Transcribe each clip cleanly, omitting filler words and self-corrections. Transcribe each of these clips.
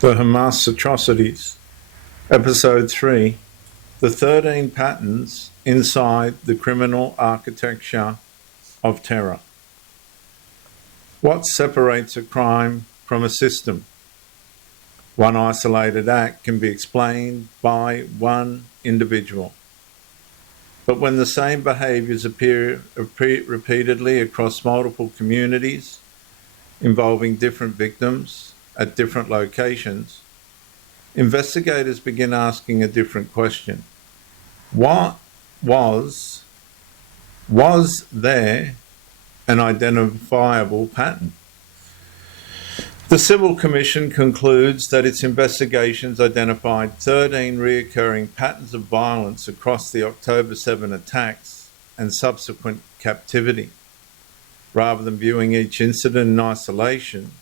The Hamas Atrocities, Episode 3, The 13 Patterns Inside the Criminal Architecture of Terror. What separates a crime from a system? One isolated act can be explained by one individual. But when the same behaviours appear repeatedly across multiple communities, involving different victims at different locations, investigators begin asking a different question. Was there an identifiable pattern? The Civil Commission concludes that its investigations identified 13 recurring patterns of violence across the October 7 attacks and subsequent captivity. Rather than viewing each incident in isolation,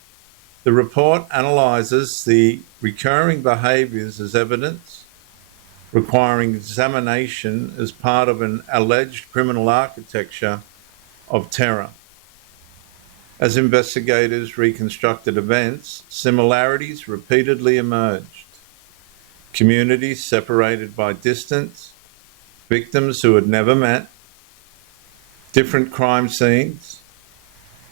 the report analyses the recurring behaviours as evidence, requiring examination as part of an alleged criminal architecture of terror. As investigators reconstructed events, similarities repeatedly emerged. Communities separated by distance, victims who had never met, different crime scenes.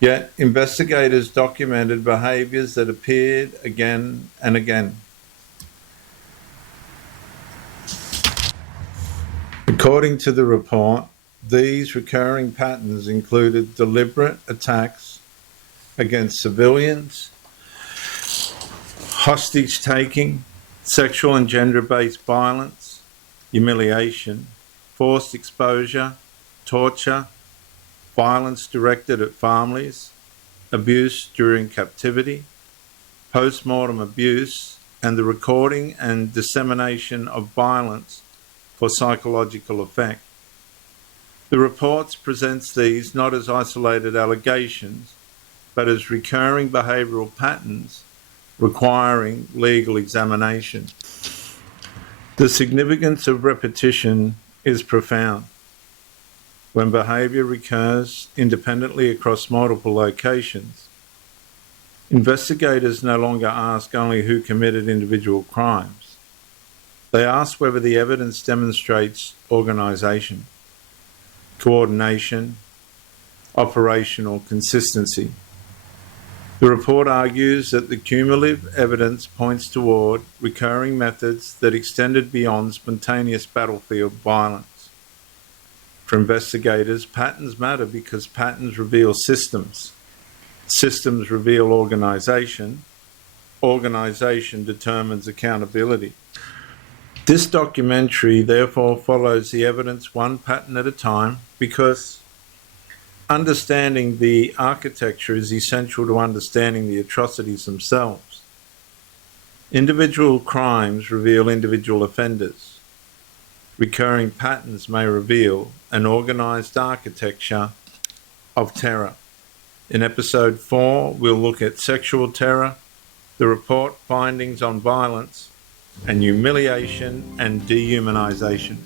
Yet investigators documented behaviours that appeared again and again. According to the report, these recurring patterns included deliberate attacks against civilians, hostage-taking, sexual and gender-based violence, humiliation, forced exposure, torture, violence directed at families, abuse during captivity, post-mortem abuse, and the recording and dissemination of violence for psychological effect. The report presents these not as isolated allegations, but as recurring behavioural patterns requiring legal examination. The significance of repetition is profound. When behaviour recurs independently across multiple locations, investigators no longer ask only who committed individual crimes. They ask whether the evidence demonstrates organisation, coordination, operational consistency. The report argues that the cumulative evidence points toward recurring methods that extended beyond spontaneous battlefield violence. For investigators, patterns matter because patterns reveal systems. Systems reveal organisation. Organisation determines accountability. This documentary therefore follows the evidence one pattern at a time because understanding the architecture is essential to understanding the atrocities themselves. Individual crimes reveal individual offenders. Recurring patterns may reveal an organised architecture of terror. In episode 4, we'll look at sexual terror, the report findings on violence, and humiliation and dehumanisation.